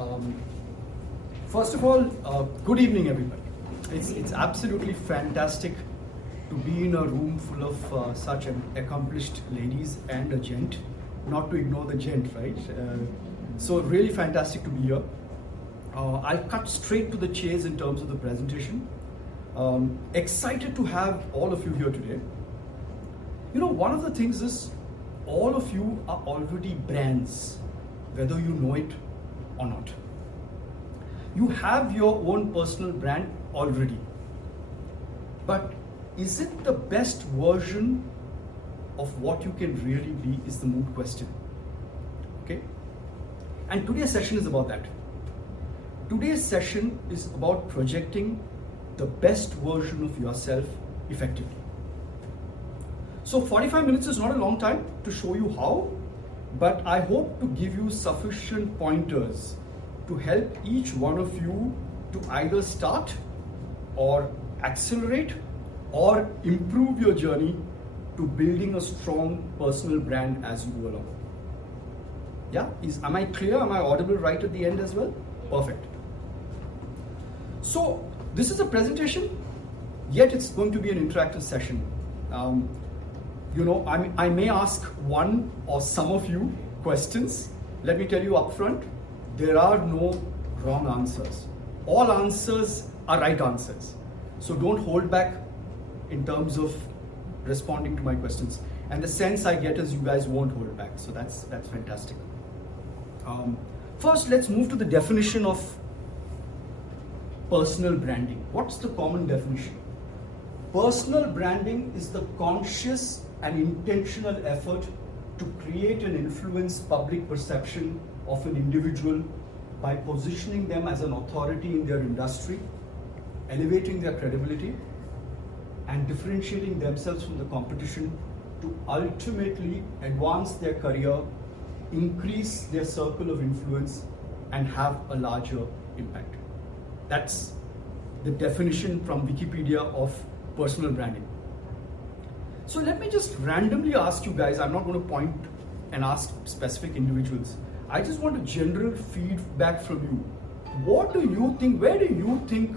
Um, First of all, good evening, everybody. It's absolutely fantastic to be in a room full of such accomplished ladies and a gent. Not to ignore the gent, right? So really fantastic to be here. I'll cut straight to the chase in terms of the presentation. Excited to have all of you here today. You know, one of the things is all of you are already brands, whether you know it or not. You have your own personal brand already. But is it the best version of what you can really be is the moot question. Okay? And today's session is about that. Today's session is about projecting the best version of yourself effectively. So 45 minutes is not a long time to show you how, but I hope to give you sufficient pointers to help each one of you to either start or accelerate or improve your journey to building a strong personal brand as you go along. Yeah, am I clear? Am I audible right at the end as well? Perfect. So this is a presentation, yet it's going to be an interactive session. You know, I may ask one or some of you questions. Let me tell you upfront, there are no wrong answers. All answers are right answers. So don't hold back in terms of responding to my questions. And the sense I get is you guys won't hold back. So that's fantastic. First, let's move to the definition of personal branding. What's the common definition? Personal branding is the conscious and intentional effort to create and influence public perception of an individual by positioning them as an authority in their industry, elevating their credibility, and differentiating themselves from the competition to ultimately advance their career, increase their circle of influence, and have a larger impact. That's the definition from Wikipedia of personal branding. So let me just randomly ask you guys, I'm not going to point and ask specific individuals. I just want a general feedback from you. What do you think, where do you think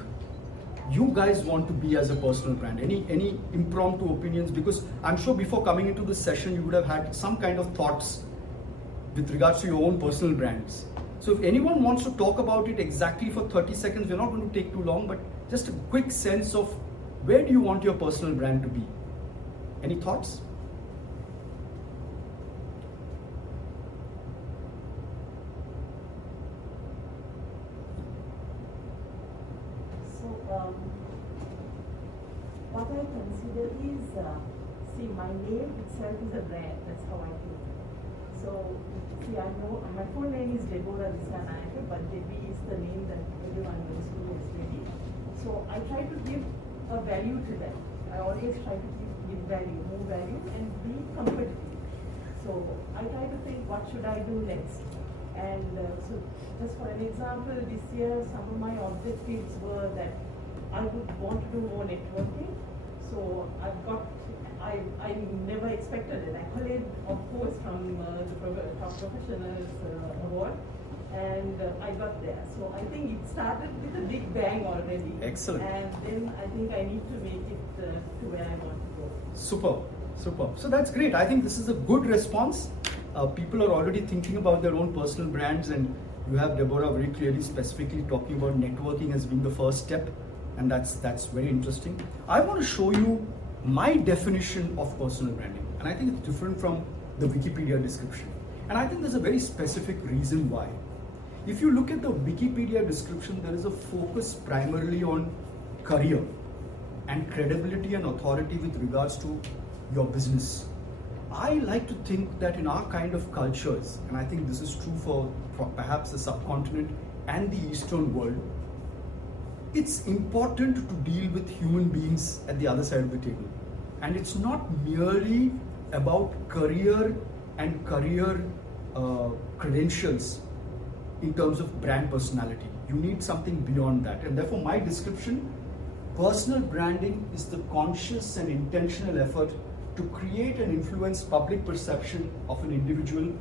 you guys want to be as a personal brand? Any impromptu opinions? Because I'm sure before coming into this session, you would have had some kind of thoughts with regards to your own personal brands. So if anyone wants to talk about it exactly for 30 seconds, we're not going to take too long, but just a quick sense of where do you want your personal brand to be? Any thoughts? So, what I consider is, see, my name itself is a brand. That's how I feel. So, see, I know my full name is Deborah Nayak, but Debbie is the name that everyone knows who is Debbie. So, I try to give a value to that. I always try to give value, more value, and be competitive. So, I try to think, what should I do next? And so, just for an example, this year, some of my objectives were that I would want to do more networking. So, I never expected an accolade, of course, from the Top Professionals Award, and I got there. So, I think it started with a big bang already. Excellent. And then I think I need to make it to where I want to go. Super. So that's great. I think this is a good response. People are already thinking about their own personal brands, and you have Deborah very clearly, specifically talking about networking as being the first step, and that's very interesting. I want to show you my definition of personal branding, and I think it's different from the Wikipedia description. And I think there's a very specific reason why. If you look at the Wikipedia description, there is a focus primarily on career and credibility and authority with regards to your business. I like to think that in our kind of cultures, and I think this is true for perhaps the subcontinent and the Eastern world, it's important to deal with human beings at the other side of the table. And it's not merely about career and career credentials in terms of brand personality. You need something beyond that. And therefore my description, personal branding is the conscious and intentional effort to create and influence public perception of an individual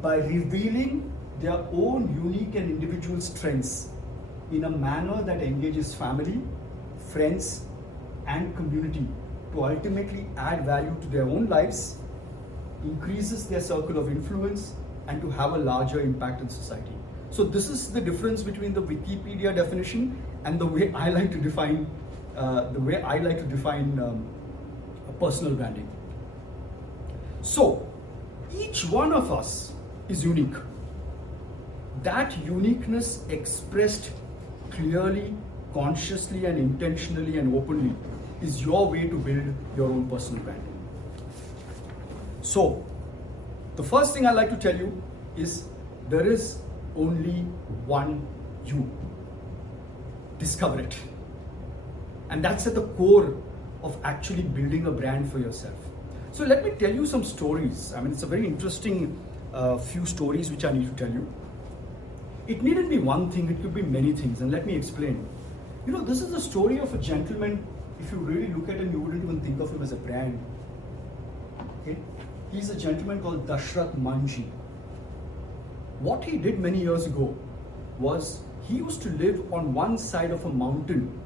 by revealing their own unique and individual strengths in a manner that engages family, friends, and community to ultimately add value to their own lives, increases their circle of influence, and to have a larger impact in society. So this is the difference between the Wikipedia definition and the way I like to define personal branding. So each one of us is unique. That uniqueness expressed clearly, consciously, and intentionally and openly is your way to build your own personal brand. So the first thing I like to tell you is there is only one you. Discover it. And that's at the core of actually building a brand for yourself. So let me tell you some stories. I mean, it's a very interesting few stories which I need to tell you. It needn't be one thing, it could be many things, and let me explain. You know, this is the story of a gentleman. If you really look at him, you wouldn't even think of him as a brand. Okay? He's a gentleman called Dashrath Manji. What he did many years ago was he used to live on one side of a mountain,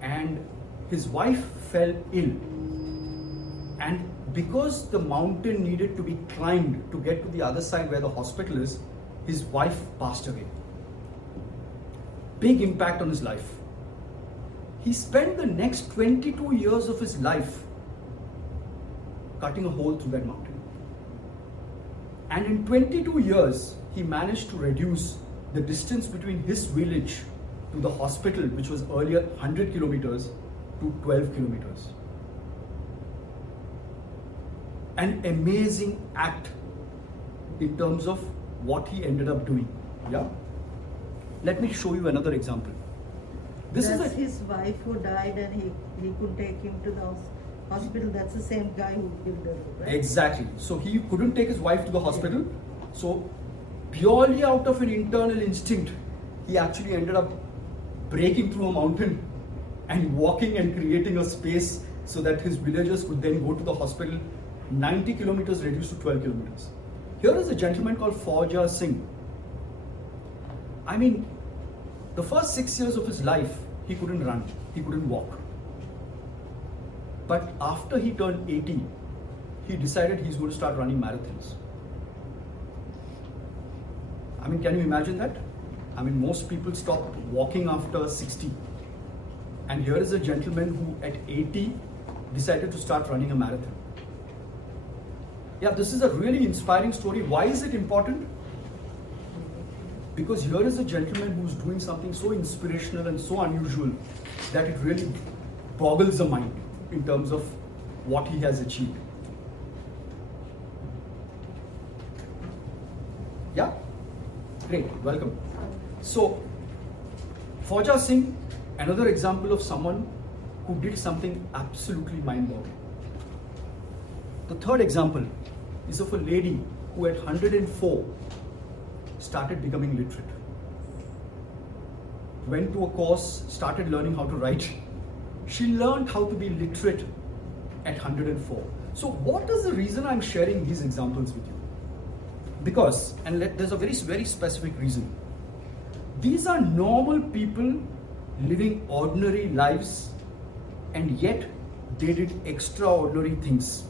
and his wife fell ill. And because the mountain needed to be climbed to get to the other side where the hospital is, his wife passed away. Big impact on his life. He spent the next 22 years of his life cutting a hole through that mountain. And in 22 years, he managed to reduce the distance between his village to the hospital, which was earlier 100 kilometers, to 12 kilometers. An amazing act in terms of what he ended up doing. Yeah. Let me show you another example. That's his wife who died, and he could take him to the hospital. That's the same guy who killed her, right? Exactly. So he couldn't take his wife to the hospital. So purely out of an internal instinct, he actually ended up breaking through a mountain and walking and creating a space so that his villagers could then go to the hospital. 90 kilometers reduced to 12 kilometers. Here is a gentleman called Fauja Singh. I mean, the first 6 years of his life, he couldn't run, he couldn't walk. But after he turned 80, he decided he's going to start running marathons. I mean, can you imagine that? I mean, most people stop walking after 60. And here is a gentleman who at 80 decided to start running a marathon. Yeah, this is a really inspiring story. Why is it important? Because here is a gentleman who's doing something so inspirational and so unusual that it really boggles the mind in terms of what he has achieved. Yeah? Great, welcome. So, Fauja Singh, another example of someone who did something absolutely mind-boggling. The third example is of a lady who at 104 started becoming literate. Went to a course, started learning how to write. She learned how to be literate at 104. So what is the reason I'm sharing these examples with you? Because, and there's a very, very specific reason. These are normal people living ordinary lives, and yet they did extraordinary things.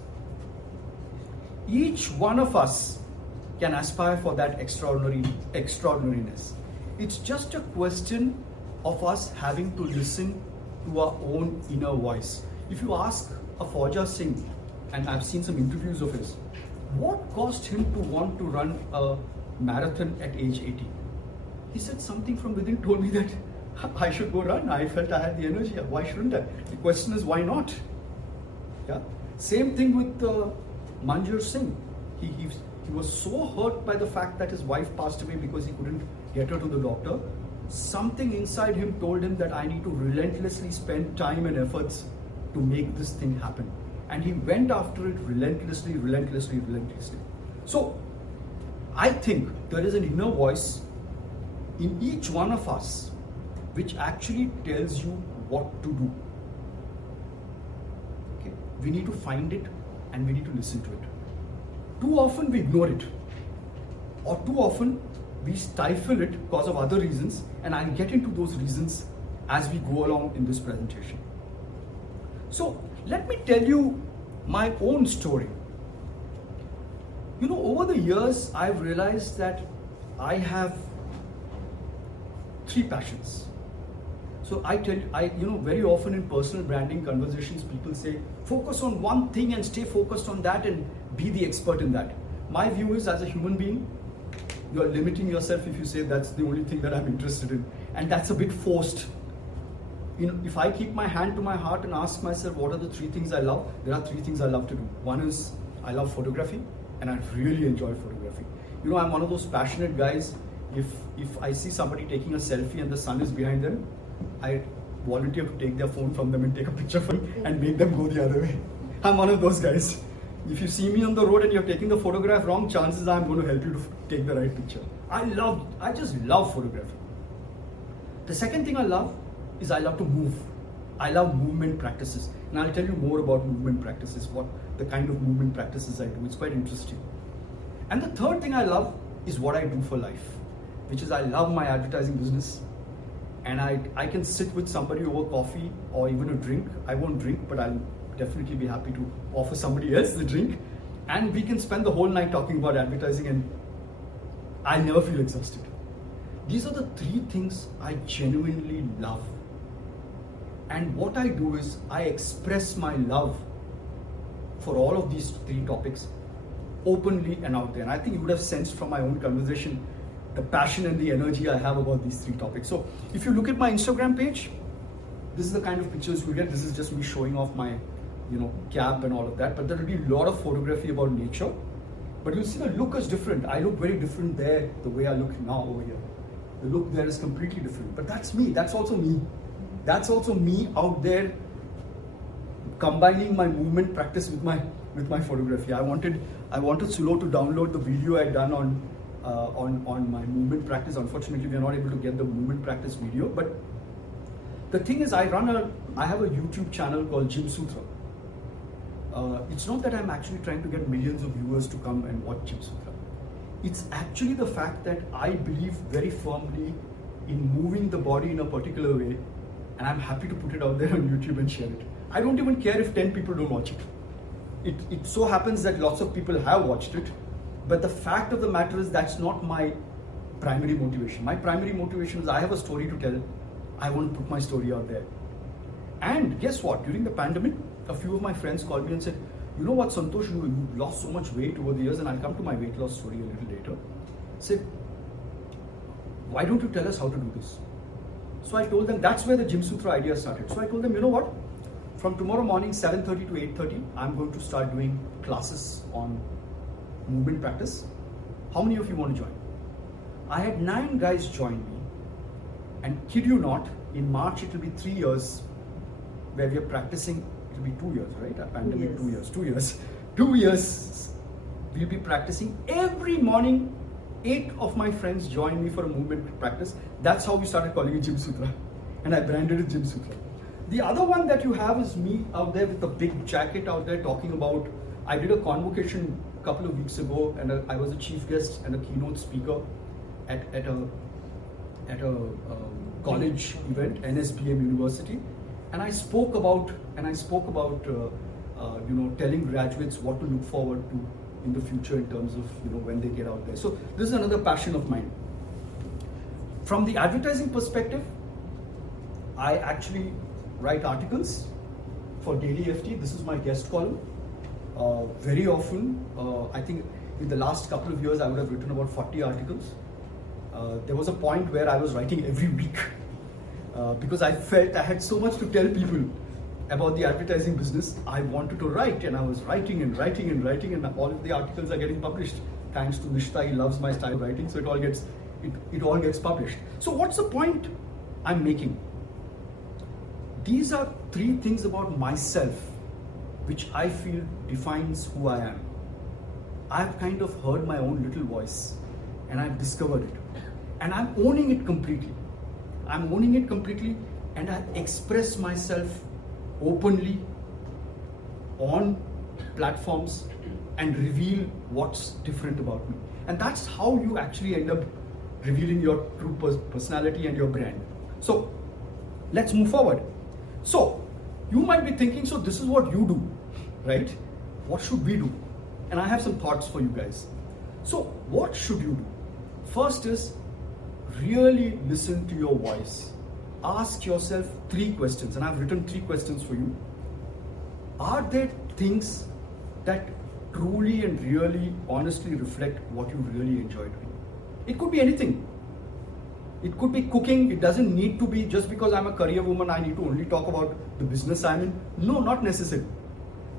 Each one of us can aspire for that extraordinariness. It's just a question of us having to listen to our own inner voice. If you ask a Fauja Singh, and I've seen some interviews of his, what caused him to want to run a marathon at age 80? He said something from within told me that I should go run. I felt I had the energy. Why shouldn't I? The question is, why not? Yeah. Same thing with Manjur Singh. He was so hurt by the fact that his wife passed away because he couldn't get her to the doctor. Something inside him told him that I need to relentlessly spend time and efforts to make this thing happen. And he went after it relentlessly. So I think there is an inner voice in each one of us which actually tells you what to do. Okay? We need to find it and we need to listen to it. Too often we ignore it, or too often we stifle it because of other reasons, and I'll get into those reasons as we go along in this presentation. So let me tell you my own story. You know, over the years, I've realized that I have 3 passions. So I tell you, very often in personal branding conversations, people say, focus on one thing and stay focused on that and be the expert in that. My view is, as a human being, you're limiting yourself if you say that's the only thing that I'm interested in. And that's a bit forced. You know, if I keep my hand to my heart and ask myself, what are the 3 things I love? There are 3 things I love to do. One is, I love photography, and I really enjoy photography. You know, I'm one of those passionate guys. If I see somebody taking a selfie and the sun is behind them, I volunteer to take their phone from them and take a picture for them and make them go the other way. I'm one of those guys. If you see me on the road and you're taking the photograph wrong, chances are I'm going to help you to take the right picture. I just love photography. The second thing I love is I love to move. I love movement practices. And I'll tell you more about movement practices, what the kind of movement practices I do. It's quite interesting. And the third thing I love is what I do for life, which is I love my advertising business. And I can sit with somebody over coffee or even a drink. I won't drink, but I'll definitely be happy to offer somebody else the drink. And we can spend the whole night talking about advertising and I never feel exhausted. These are the 3 things I genuinely love. And what I do is I express my love for all of these 3 topics openly and out there. And I think you would have sensed from my own conversation the passion and the energy I have about these 3 topics. So if you look at my Instagram page, this is the kind of pictures you get. This is just me showing off my, cap and all of that. But there will be a lot of photography about nature. But you'll see the look is different. I look very different there, the way I look now over here. The look there is completely different. But that's me. That's also me. That's also me out there combining my movement practice with my photography. I wanted Sulo to download the video I'd done on my movement practice. Unfortunately, we are not able to get the movement practice video. But the thing is, I have a YouTube channel called Gym Sutra. It's not that I'm actually trying to get millions of viewers to come and watch Gym Sutra. It's actually the fact that I believe very firmly in moving the body in a particular way, and I'm happy to put it out there on YouTube and share it. I don't even care if 10 people don't watch it. It so happens that lots of people have watched it, but the fact of the matter is that's not my primary motivation. My primary motivation is I have a story to tell. I want to put my story out there. And guess what? During the pandemic, a few of my friends called me and said, you know what, Santosh, you lost so much weight over the years, and I'll come to my weight loss story a little later. Said, why don't you tell us how to do this? So I told them that's where the Gym Sutra idea started. So I told them, you know what? From tomorrow morning, 7:30 to 8:30, I'm going to start doing classes on movement practice. How many of you want to join? I had 9 guys join me. And kid you not, in March it will be 3 years where we are practicing. It will be 2 years, right? A pandemic, 2 years. 2 years. 2 years we'll be practicing. Every morning, 8 of my friends joined me for a movement practice. That's how we started calling it Gym Sutra. And I branded it Gym Sutra. The other one that you have is me out there with a big jacket out there talking about, I did a convocation a couple of weeks ago, and I was a chief guest and a keynote speaker at a college event, NSBM University, and I spoke about telling graduates what to look forward to in the future in terms of when they get out there. So this is another passion of mine. From the advertising perspective, I actually write articles for Daily FT. This is my guest column. Very often, I think in the last couple of years, I would have written about 40 articles. There was a point where I was writing every week because I felt I had so much to tell people about the advertising business. I wanted to write, and I was writing, and all of the articles are getting published. Thanks to Nishta, he loves my style of writing, so it all gets published. So what's the point I'm making? These are 3 things about myself which I feel defines who I am. I've kind of heard my own little voice and I've discovered it. And I'm owning it completely. And I express myself openly on platforms and reveal what's different about me. And that's how you actually end up revealing your true personality and your brand. So let's move forward. So you might be thinking, so this is what you do, right? What should we do? And I have some thoughts for you guys. So what should you do? First is really listen to your voice. Ask yourself 3 questions, and I've written 3 questions for you. Are there things that truly and really honestly reflect what you really enjoy doing? It could be anything. It could be cooking. It doesn't need to be just because I'm a career woman, I need to only talk about the business I'm in. No, not necessarily.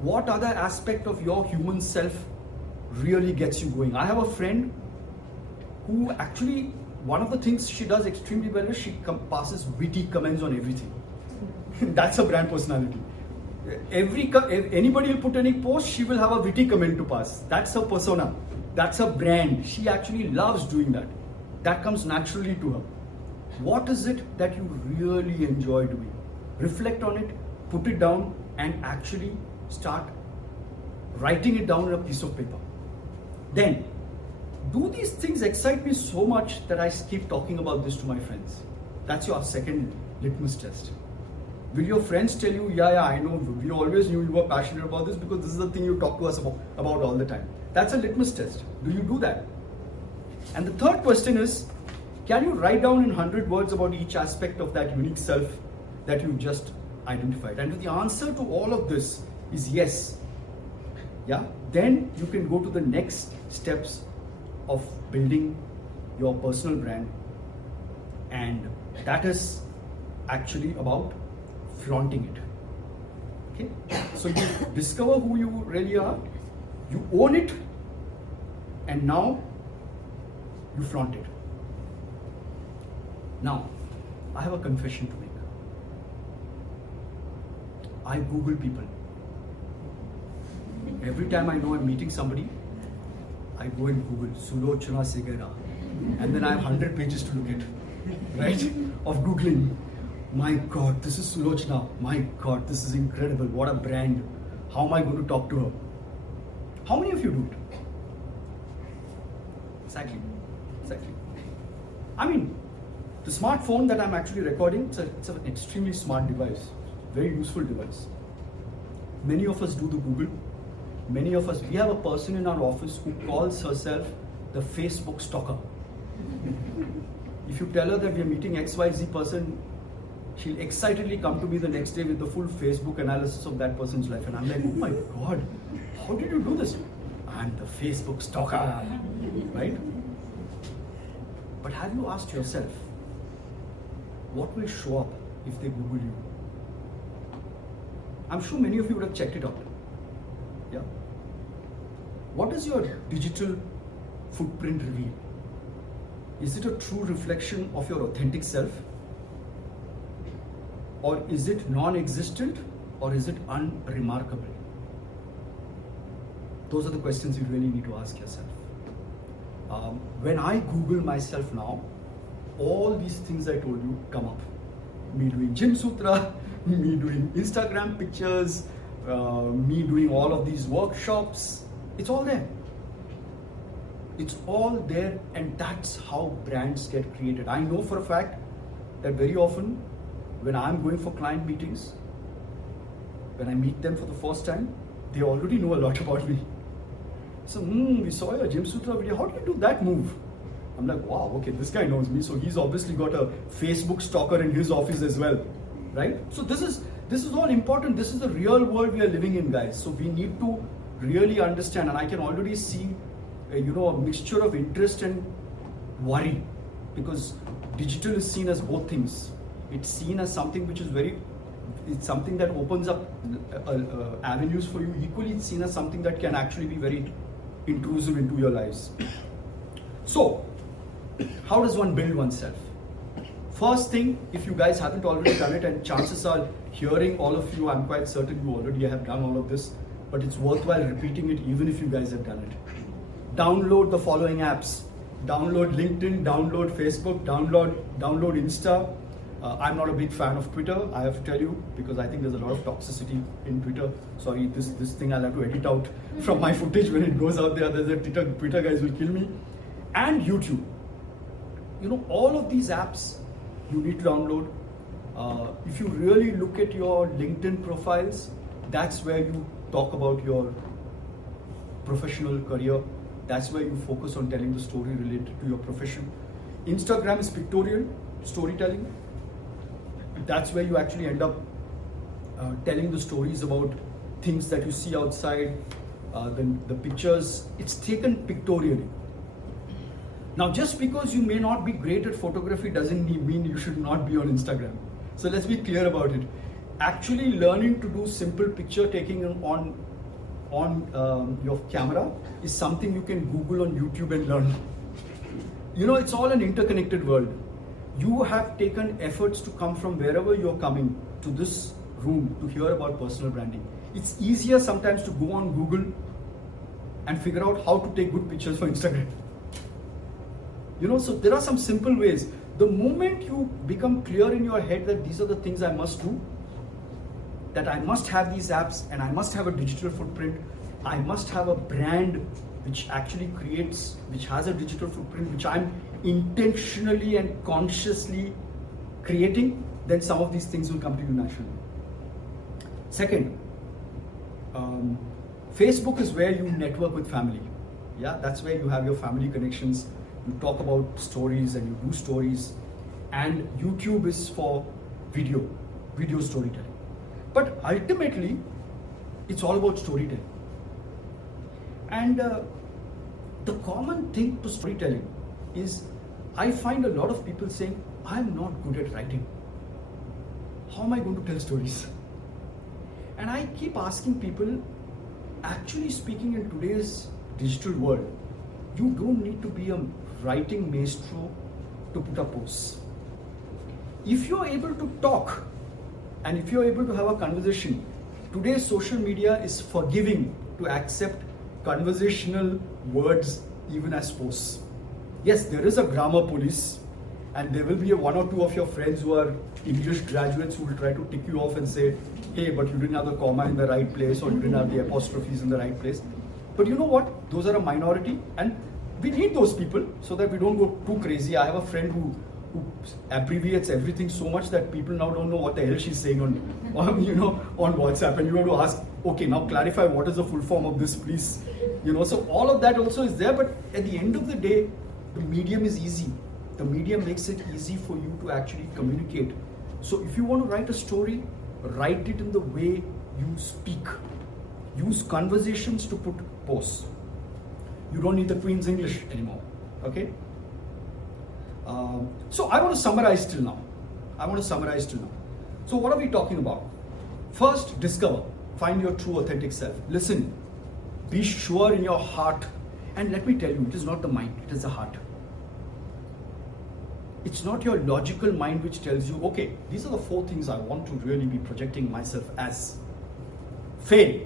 What other aspect of your human self really gets you going? I have a friend who actually, one of the things she does extremely well is she passes witty comments on everything. That's a brand personality. If anybody will put any post, she will have a witty comment to pass. That's her persona. That's her brand. She actually loves doing that. That comes naturally to her. What is it that you really enjoy doing? Reflect on it, put it down, and actually start writing it down on a piece of paper. Then, do these things excite me so much that I keep talking about this to my friends? That's your second litmus test. Will your friends tell you, yeah, I know, we always knew you were passionate about this because this is the thing you talk to us about all the time? That's a litmus test. Do you do that? And the third question is, can you write down in 100 words about each aspect of that unique self that you've just identified? And if the answer to all of this is yes, yeah, then you can go to the next steps of building your personal brand, and that is actually about flaunting it. Okay, so you discover who you really are, you own it, and now you flaunt it. Now, I have a confession to make. I Google people. Every time I know I'm meeting somebody, I go and Google Sulochana Segera, and then I have 100 pages to look at, right? Of Googling. My God, this is Sulochana. My God, this is incredible. What a brand. How am I going to talk to her? How many of you do it? Exactly. I mean, the smartphone that I'm actually recording, it's an extremely smart device, very useful device. Many of us do the Google. Many of us, we have a person in our office who calls herself the Facebook stalker. If you tell her that we are meeting XYZ person, she'll excitedly come to me the next day with the full Facebook analysis of that person's life. And I'm like, oh my God, how did you do this? I'm the Facebook stalker, right? But have you asked yourself, what will show up if they Google you? I'm sure many of you would have checked it out. Yeah. What does your digital footprint reveal? Is it a true reflection of your authentic self? Or is it non-existent? Or is it unremarkable? Those are the questions you really need to ask yourself. When I Google myself now, all these things I told you come up. Me doing Gym Sutra, me doing Instagram pictures, me doing all of these workshops. It's all there. It's all there, and that's how brands get created. I know for a fact that very often when I'm going for client meetings, when I meet them for the first time, they already know a lot about me. So, we saw your Gym Sutra video. How do you do that move? I'm like, wow, okay, this guy knows me. So he's obviously got a Facebook stalker in his office as well, right? So this is all important. This is the real world we are living in, guys. So we need to really understand, and I can already see, a mixture of interest and worry, because digital is seen as both things. It's seen as something which is it's something that opens up avenues for you. Equally, it's seen as something that can actually be very intrusive into your lives. So, how does one build oneself? First thing, if you guys haven't already done it, and chances are hearing all of you, I'm quite certain you already have done all of this, but it's worthwhile repeating it even if you guys have done it. Download the following apps. Download LinkedIn, download Facebook, download Insta. I'm not a big fan of Twitter, I have to tell you, because I think there's a lot of toxicity in Twitter. Sorry, this thing I'll have to edit out from my footage when it goes out there. The Twitter guys will kill me. And YouTube. all of these apps you need to download. If you really look at your LinkedIn profiles, that's where you talk about your professional career. That's where you focus on telling the story related to your profession. Instagram is pictorial storytelling. That's where you actually end up telling the stories about things that you see outside, the pictures. It's taken pictorially. Now, just because you may not be great at photography doesn't mean you should not be on Instagram. So let's be clear about it. Actually learning to do simple picture taking on your camera is something you can Google on YouTube and learn. It's all an interconnected world. You have taken efforts to come from wherever you're coming to this room to hear about personal branding. It's easier sometimes to go on Google and figure out how to take good pictures for Instagram. So there are some simple ways. The moment you become clear in your head that these are the things I must do, that I must have these apps and I must have a digital footprint, I must have a brand which actually which has a digital footprint, which I'm intentionally and consciously creating, then some of these things will come to you naturally. Second, Facebook is where you network with family. Yeah, that's where you have your family connections. You talk about stories and you do stories. And YouTube is for video storytelling. But ultimately, it's all about storytelling. And the common thing to storytelling is, I find a lot of people saying, I'm not good at writing. How am I going to tell stories? And I keep asking people, actually speaking, in today's digital world, you don't need to be a writing maestro to put up posts. If you're able to talk and if you're able to have a conversation, today's social media is forgiving to accept conversational words even as posts. Yes, there is a grammar police, and there will be one or two of your friends who are English graduates who will try to tick you off and say, hey, but you didn't have the comma in the right place, or you didn't have the apostrophes in the right place. But you know what? Those are a minority, and we need those people so that we don't go too crazy. I have a friend who abbreviates everything so much that people now don't know what the hell she's saying on WhatsApp, and you have to ask, okay, now clarify what is the full form of this, please. So all of that also is there, but at the end of the day, the medium is easy. The medium makes it easy for you to actually communicate. So if you want to write a story, write it in the way you speak. Use conversations to put posts. You don't need the Queen's English anymore, okay? So I want to summarize till now. So what are we talking about? First, discover. Find your true authentic self. Listen. Be sure in your heart. And let me tell you, it is not the mind, it is the heart. It's not your logical mind which tells you, okay, these are the 4 things I want to really be projecting myself as. Fail.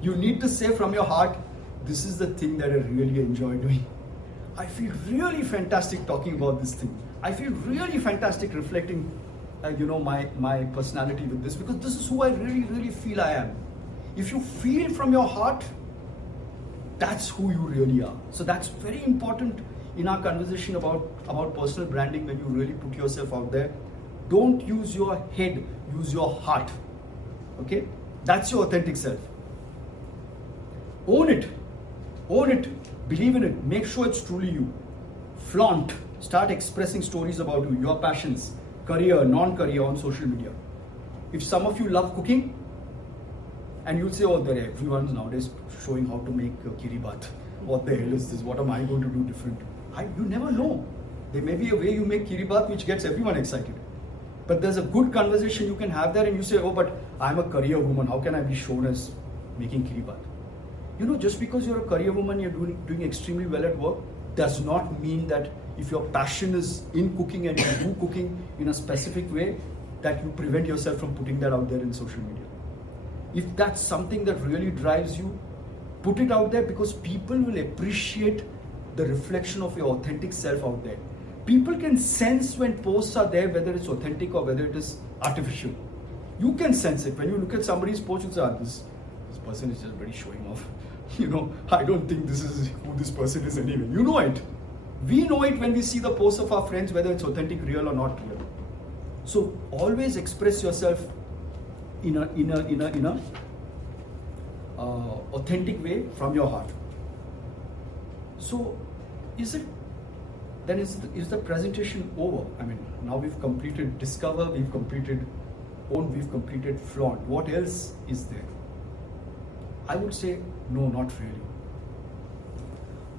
You need to say from your heart, this is the thing that I really enjoy doing. I feel really fantastic talking about this thing. I feel really fantastic reflecting, my personality with this, because this is who I really, really feel I am. If you feel from your heart, that's who you really are. So that's very important in our conversation about personal branding. When you really put yourself out there, don't use your head, use your heart. Okay? That's your authentic self. Own it. Believe in it. Make sure it's truly you. Flaunt. Start expressing stories about you, your passions, career, non-career on social media. If some of you love cooking, and you'll say, oh, everyone's nowadays showing how to make kiribat. What the hell is this? What am I going to do different? You never know. There may be a way you make kiribat which gets everyone excited. But there's a good conversation you can have there, and you say, oh, but I'm a career woman. How can I be shown as making kiribat? Just because you're a career woman, you're doing extremely well at work, does not mean that if your passion is in cooking and you do cooking in a specific way, that you prevent yourself from putting that out there in social media. If that's something that really drives you, put it out there, because people will appreciate the reflection of your authentic self out there. People can sense when posts are there, whether it's authentic or whether it is artificial. You can sense it. When you look at somebody's post, you say, this person is just very showing off. I don't think this is who this person is anyway. You know it. We know it when we see the posts of our friends, whether it's authentic, real or not real. So always express yourself in a authentic way from your heart. So is the presentation over? I mean, now we've completed discover, we've completed own, we've completed flaunt. What else is there? I would say no, not really.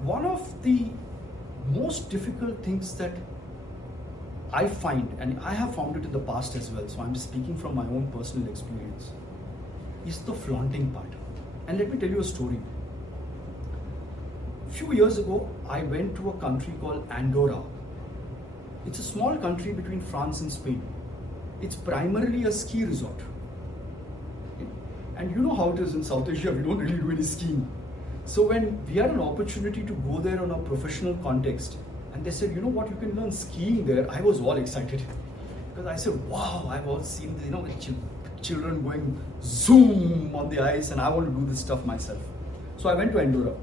One of the most difficult things that I find, and I have found it in the past as well, so I'm speaking from my own personal experience, is the flaunting part. And let me tell you a story. A few years ago, I went to a country called Andorra. It's a small country between France and Spain. It's primarily a ski resort. And you know how it is in South Asia, we don't really do any skiing. So when we had an opportunity to go there on a professional context, and they said, you know what, you can learn skiing there, I was all excited. Because I said, wow, I've all seen the children going zoom on the ice, and I want to do this stuff myself. So I went to Andorra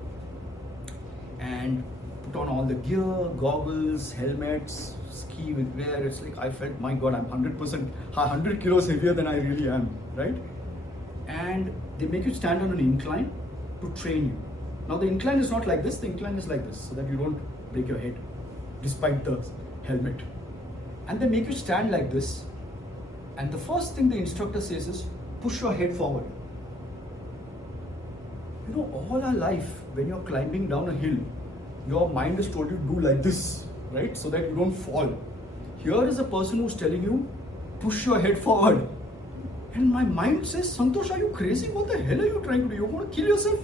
and put on all the gear, goggles, helmets, ski with wear. It's like I felt, my God, I'm 100 kilos heavier than I really am, right? And they make you stand on an incline to train you. Now the incline is not like this, the incline is like this, so that you don't break your head despite the helmet. And they make you stand like this, and the first thing the instructor says is, push your head forward. You know, all our life, when you're climbing down a hill, your mind has told you to do like this, right? So that you don't fall. Here is a person who's telling you, push your head forward. And my mind says, Santosh, are you crazy? What the hell are you trying to do? You're going to kill yourself?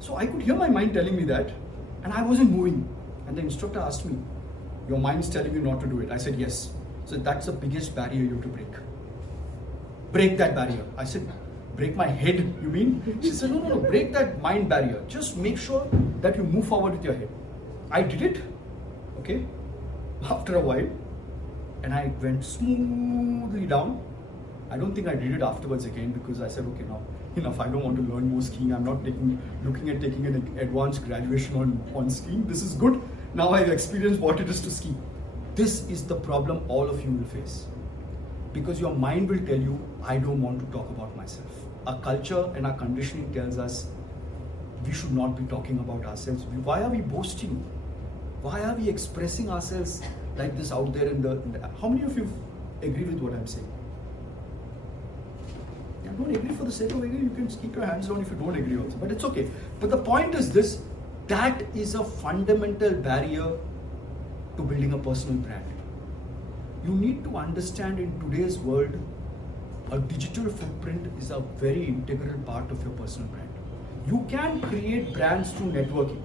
So I could hear my mind telling me that, and I wasn't moving. And the instructor asked me, your mind's telling you not to do it. I said, yes. So that's the biggest barrier you have to break. Break that barrier. I said, break my head, you mean? She said, no, break that mind barrier. Just make sure that you move forward with your head. I did it, okay, after a while, and I went smoothly down. I don't think I did it afterwards again, because I said, okay, now enough, I don't want to learn more skiing. I'm not looking at taking an advanced graduation on skiing. This is good. Now I've experienced what it is to ski. This is the problem all of you will face. Because your mind will tell you, I don't want to talk about myself. Our culture and our conditioning tells us we should not be talking about ourselves. Why are we boasting? Why are we expressing ourselves like this out there in the how many of you agree with what I'm saying? Yeah, don't agree for the sake of agreeing. You can keep your hands down if you don't agree also, but it's okay. But the point is this, that is a fundamental barrier to building a personal brand. You need to understand in today's world, a digital footprint is a very integral part of your personal brand. You can create brands through networking.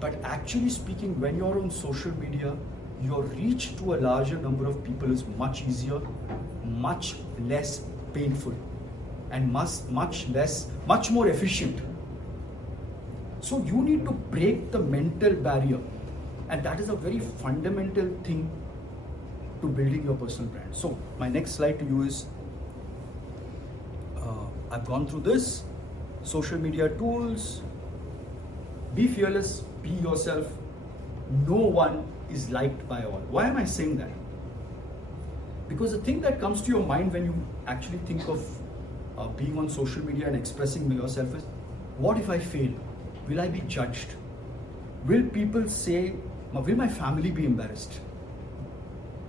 But actually speaking, when you're on social media, your reach to a larger number of people is much easier, much less painful, and much more efficient. So you need to break the mental barrier, and that is a very fundamental thing to building your personal brand. So my next slide to you is, I've gone through this, social media tools, be fearless, be yourself. No one is liked by all. Why am I saying that? Because the thing that comes to your mind when you actually think of being on social media and expressing yourself is, what if I fail? Will I be judged? Will people say, will my family be embarrassed?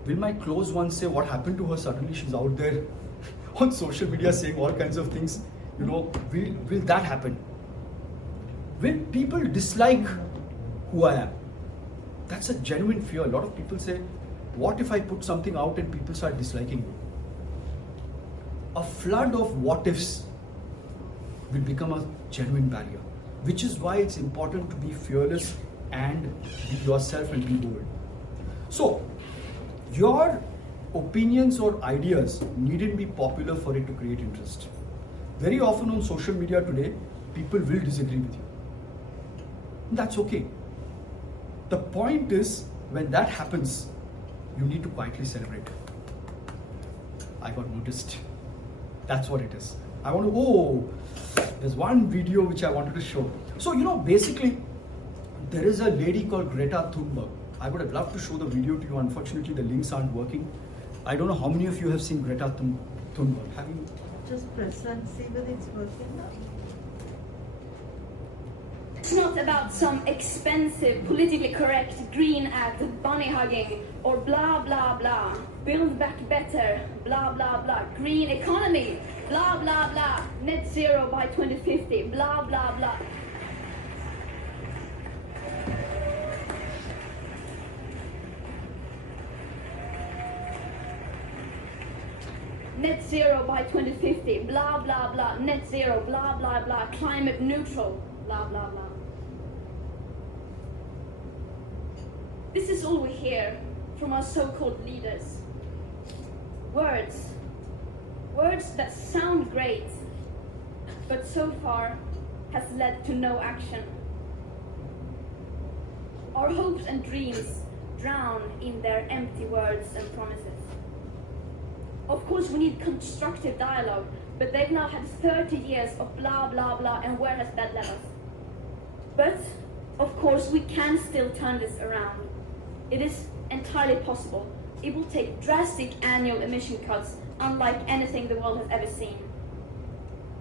Will my close ones say, what happened to her? Suddenly she's out there on social media saying all kinds of things. You know, will that happen? Will people dislike who I am? That's a genuine fear. A lot of people say, what if I put something out and people start disliking me? A flood of what ifs will become a genuine barrier, which is why it's important to be fearless and be yourself and be bold. So, your opinions or ideas needn't be popular for it to create interest. Very often on social media today, people will disagree with you. That's okay. The point is, when that happens, you need to quietly celebrate. I got noticed. That's what it is. There's one video which I wanted to show. So, basically, there is a lady called Greta Thunberg. I would have loved to show the video to you. Unfortunately, the links aren't working. I don't know how many of you have seen Greta Thunberg. Have you? Just press and see whether it's working now. It's not about some expensive, politically correct green act, bunny hugging, or blah blah blah. Build back better, blah blah blah. Green economy, blah blah blah. Net zero by 2050, blah blah blah. Net zero by 2050, blah blah blah. Net zero, blah blah blah. Climate neutral, blah blah blah. This is all we hear from our so-called leaders. Words that sound great, but so far has led to no action. Our hopes and dreams drown in their empty words and promises. Of course, we need constructive dialogue, but they've now had 30 years of blah, blah, blah, and where has that led us? But, of course, we can still turn this around. It is entirely possible. It will take drastic annual emission cuts, unlike anything the world has ever seen.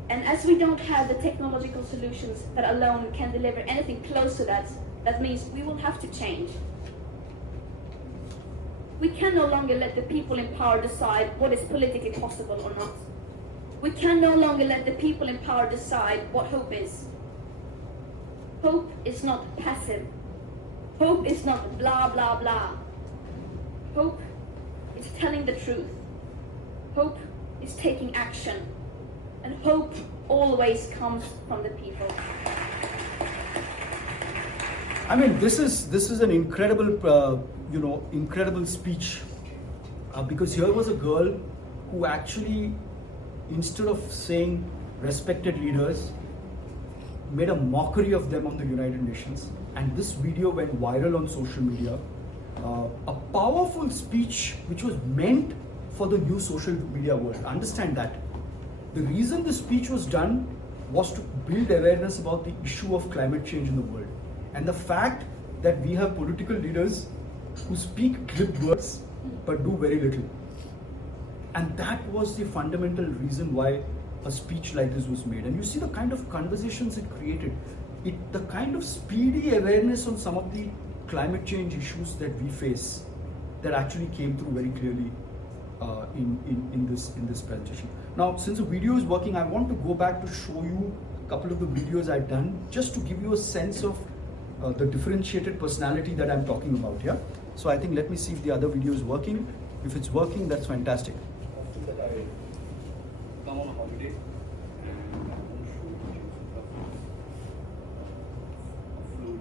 And as we don't have the technological solutions that alone can deliver anything close to that, that means we will have to change. We can no longer let the people in power decide what is politically possible or not. We can no longer let the people in power decide what hope is. Hope is not passive. Hope is not blah, blah, blah. Hope is telling the truth. Hope is taking action. And hope always comes from the people. I mean, this is an incredible, incredible speech, because here was a girl who actually, instead of saying respected leaders, made a mockery of them on the United Nations, and this video went viral on social media. A powerful speech which was meant for the new social media world. Understand that. The reason this speech was done was to build awareness about the issue of climate change in the world. And the fact that we have political leaders who speak glib words but do very little. And that was the fundamental reason why a speech like this was made. And you see the kind of conversations it created, the kind of speedy awareness on some of the climate change issues that we face that actually came through very clearly in this presentation. Now, since the video is working, I want to go back to show you a couple of the videos I've done just to give you a sense of the differentiated personality that I'm talking about here. So I think let me see if the other video is working. If it's working, that's fantastic. Often that I come on a holiday and I want to show you a flow.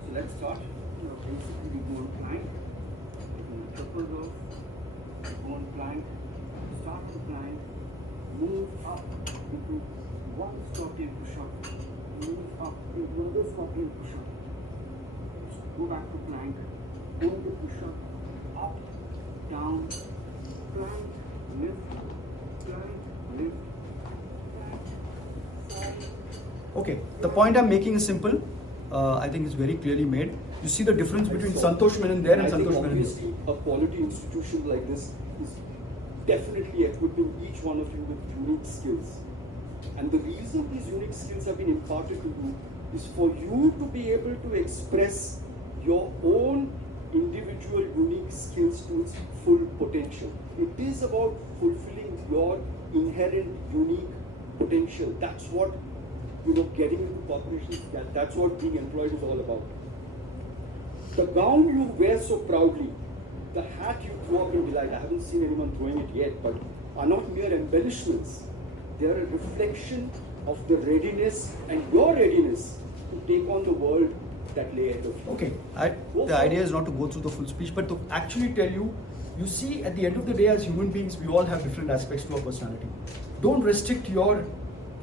So let's start. Basically we go on plank, triple row, go on plank, start the plank, move up into one scorpion push-up, move up into another scorpion push-up, go back to plank, go into push-up, up, down, plank, lift, plank, lift. Okay, the point I'm making is simple. I think it's very clearly made. You see the difference between Santosh Menon there and Santosh Menon here. Obviously, a quality institution like this is definitely equipping each one of you with unique skills. And the reason these unique skills have been imparted to you is for you to be able to express your own individual unique skills to its full potential. It is about fulfilling your inherent unique potential. That's what getting into corporations, that's what being employed is all about. The gown you wear so proudly, the hat you throw up in delight, I haven't seen anyone throwing it yet, but are not mere embellishments. They are a reflection of the readiness and your readiness to take on the world that lay ahead of you. Okay, the idea is not to go through the full speech, but to actually tell you, you see, at the end of the day, as human beings, we all have different aspects to our personality. Don't restrict your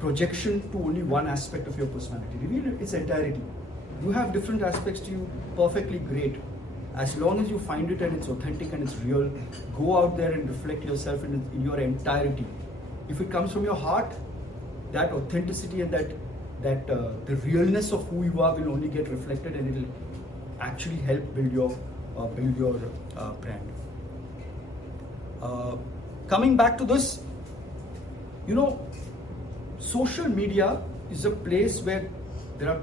projection to only one aspect of your personality. Reveal its entirety. You have different aspects to you, perfectly great. As long as you find it and it's authentic and it's real, go out there and reflect yourself in your entirety. If it comes from your heart, that authenticity and that that the realness of who you are will only get reflected, and it will actually help build your brand. Coming back to this, social media is a place where there are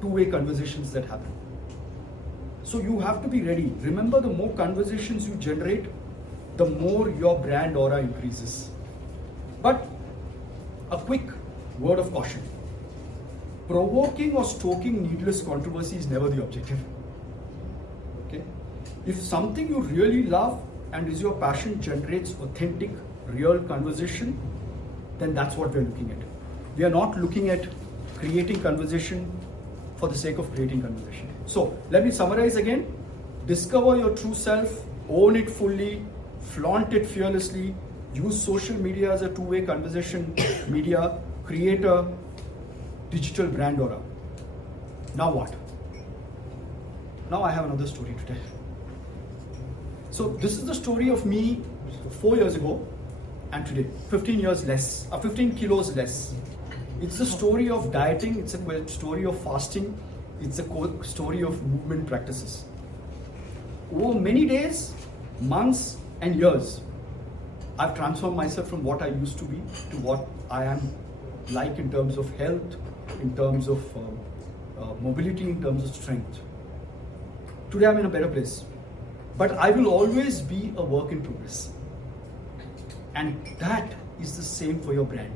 two-way conversations that happen. So you have to be ready. Remember, the more conversations you generate, the more your brand aura increases. But a quick word of caution. Provoking or stoking needless controversy is never the objective. Okay? If something you really love and is your passion generates authentic, real conversation, then that's what we're looking at. We are not looking at creating conversation for the sake of creating conversation. So let me summarize again. Discover your true self, own it fully, flaunt it fearlessly, use social media as a two-way conversation media, create a digital brand aura. Now what? Now I have another story to tell. So this is the story of me 4 years ago and today, 15 kilos less. It's a story of dieting, it's a story of fasting, it's a story of movement practices. Over many days, months and years, I've transformed myself from what I used to be to what I am like in terms of health, in terms of mobility, in terms of strength. Today I'm in a better place, but I will always be a work in progress. And that is the same for your brand.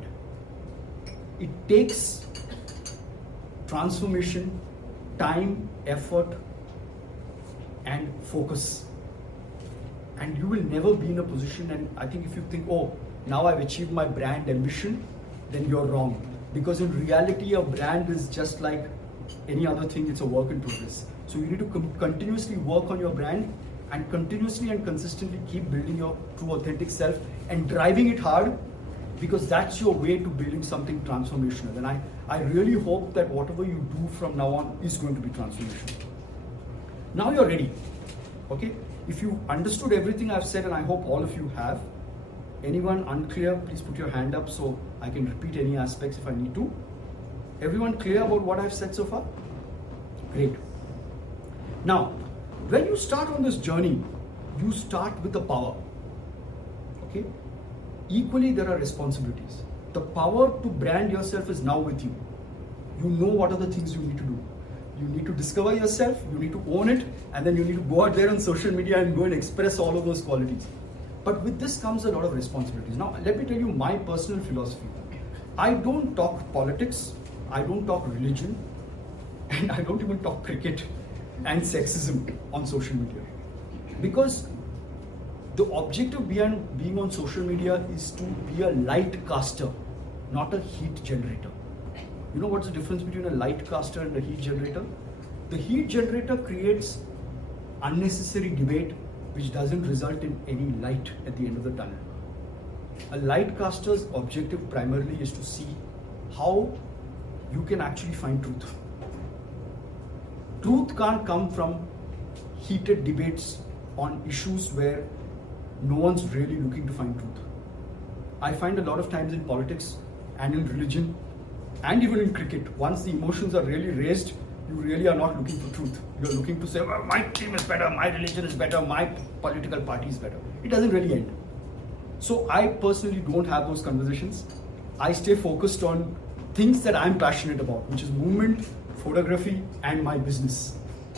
It takes transformation, time, effort, and focus. And you will never be in a position, and I think if you think, oh, now I've achieved my brand ambition, then you're wrong. Because in reality, a brand is just like any other thing, it's a work in progress. So you need to continuously work on your brand and continuously and consistently keep building your true authentic self and driving it hard, because that's your way to building something transformational. And I really hope that whatever you do from now on is going to be transformational. Now you're ready, okay? If you understood everything I've said, and I hope all of you have, anyone unclear, please put your hand up so I can repeat any aspects if I need to. Everyone clear about what I've said so far? Great. Now, when you start on this journey, you start with the power, okay? Equally, there are responsibilities. The power to brand yourself is now with you. You know what are the things you need to do. You need to discover yourself, you need to own it, and then you need to go out there on social media and go and express all of those qualities. But with this comes a lot of responsibilities. Now, let me tell you my personal philosophy. I don't talk politics, I don't talk religion, and I don't even talk cricket and sexism on social media. Because the objective behind being on social media is to be a light caster, not a heat generator. You know what's the difference between a light caster and a heat generator? The heat generator creates unnecessary debate which doesn't result in any light at the end of the tunnel. A light caster's objective primarily is to see how you can actually find truth. Truth can't come from heated debates on issues where no one's really looking to find truth. I find a lot of times in politics and in religion and even in cricket, once the emotions are really raised, you really are not looking for truth. You're looking to say, well, my team is better, my religion is better, my political party is better. It doesn't really end. So I personally don't have those conversations. I stay focused on things that I'm passionate about, which is movement, photography, and my business.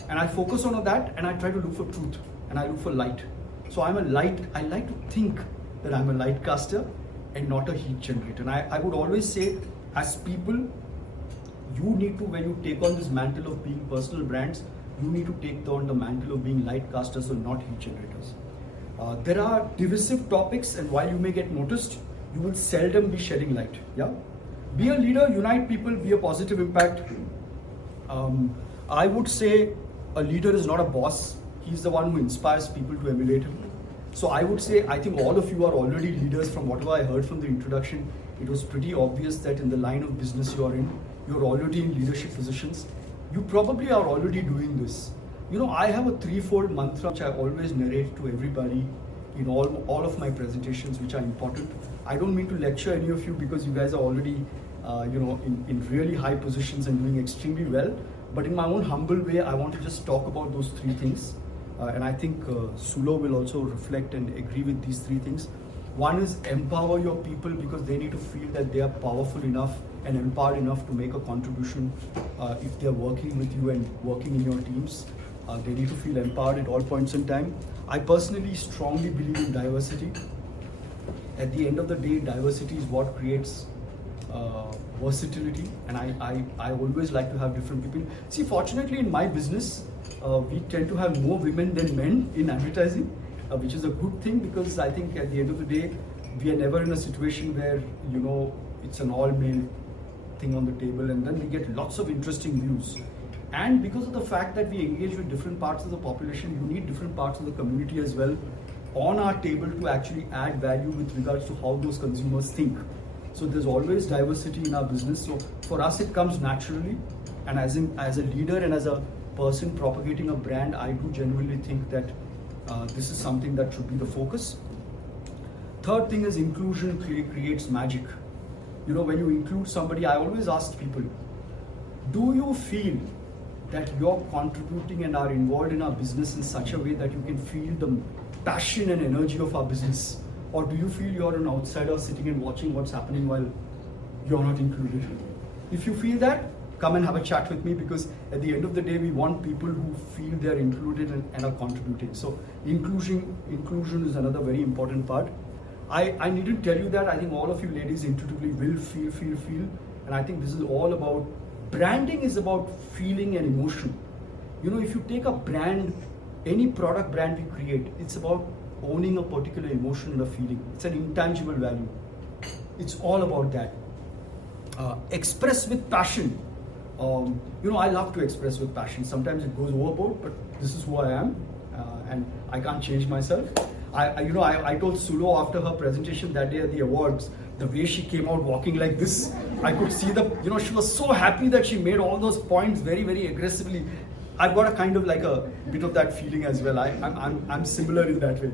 And I focus on that, and I try to look for truth, and I look for light. So I like to think that I'm a light caster and not a heat generator. And I would always say, as people, you need to, when you take on this mantle of being personal brands, you need to take on the mantle of being light casters and not heat generators. There are divisive topics, and while you may get noticed, you will seldom be shedding light. Yeah, be a leader, unite people, be a positive impact. I would say a leader is not a boss. He's the one who inspires people to emulate him. So I would say, I think all of you are already leaders. From whatever I heard from the introduction, it was pretty obvious that in the line of business you're in, you're already in leadership positions. You probably are already doing this. You know, I have a threefold mantra which I always narrate to everybody in all of my presentations, which are important. I don't mean to lecture any of you because you guys are already in really high positions and doing extremely well. But in my own humble way, I want to just talk about those three things. And I think Sulo will also reflect and agree with these three things. One is empower your people, because they need to feel that they are powerful enough and empowered enough to make a contribution if they're working with you and working in your teams. They need to feel empowered at all points in time. I personally strongly believe in diversity. At the end of the day, diversity is what creates versatility, and I always like to have different people. See, fortunately in my business, we tend to have more women than men in advertising, which is a good thing, because I think at the end of the day, we are never in a situation where, it's an all male thing on the table, and then we get lots of interesting views. And because of the fact that we engage with different parts of the population, you need different parts of the community as well on our table to actually add value with regards to how those consumers think. So there's always diversity in our business. So for us, it comes naturally. And as a leader and as a person propagating a brand, I do genuinely think that this is something that should be the focus. Third thing is inclusion creates magic. When you include somebody, I always ask people, do you feel that you're contributing and are involved in our business in such a way that you can feel the passion and energy of our business? Or do you feel you're an outsider sitting and watching what's happening while you're not included? If you feel that, come and have a chat with me, because at the end of the day, we want people who feel they're included and are contributing. So inclusion is another very important part. I needn't tell you that. I think all of you ladies intuitively will feel. And I think this is all about, branding is about feeling and emotion. If you take a brand, any product brand we create, it's about owning a particular emotion and a feeling. It's an intangible value. It's all about that. Express with passion. I love to express with passion. Sometimes it goes overboard, but this is who I am, and I can't change myself. I told Sulo after her presentation that day at the awards, the way she came out walking like this, I could see she was so happy that she made all those points very, very aggressively. I've got a kind of like a bit of that feeling as well. I'm similar in that way.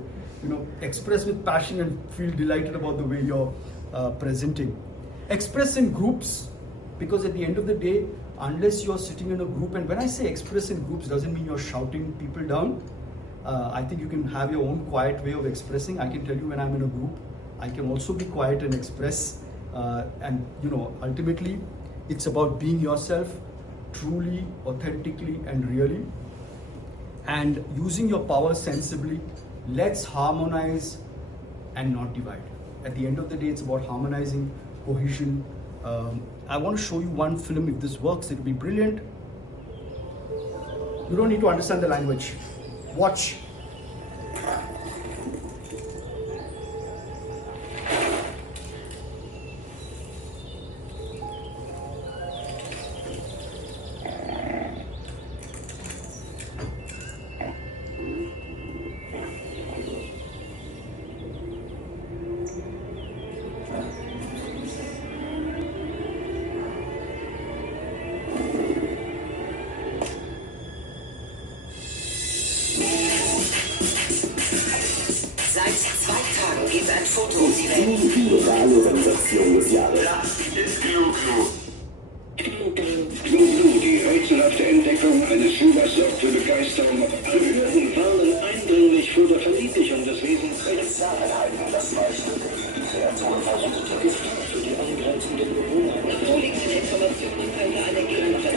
Express with passion and feel delighted about the way you're presenting. Express in groups, because at the end of the day, unless you're sitting in a group, and when I say express in groups, doesn't mean you're shouting people down. I think you can have your own quiet way of expressing. I can tell you when I'm in a group, I can also be quiet and express. And ultimately, it's about being yourself, truly, authentically, and really, and using your power sensibly. Let's harmonize and not divide. At the end of the day, it's about harmonizing, cohesion. I want to show you one film. If this works, it'll be brilliant. You don't need to understand the language. Watch. Seit 2 Tagen geht ein Foto um die Welt. Die virale Sensation des Jahres. Das ist Glu-Glu. Glu-Glu, die rätselhafte Entdeckung eines Schülers sorgt für Begeisterung. Behörden warnen eindringlich vor der Verniedlichung des Wesens. Examenheiten, das neueste die Kreatur versuchte Gift für die angrenzenden Bewohner. Vorliegende Informationen können eine Gegenteil.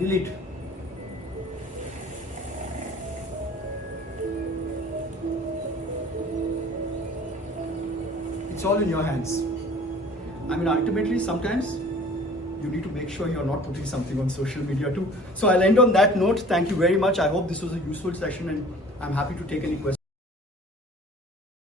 Delete. It's all in your hands. I mean, ultimately, sometimes you need to make sure you're not putting something on social media too. So I'll end on that note. Thank you very much. I hope this was a useful session, and I'm happy to take any questions.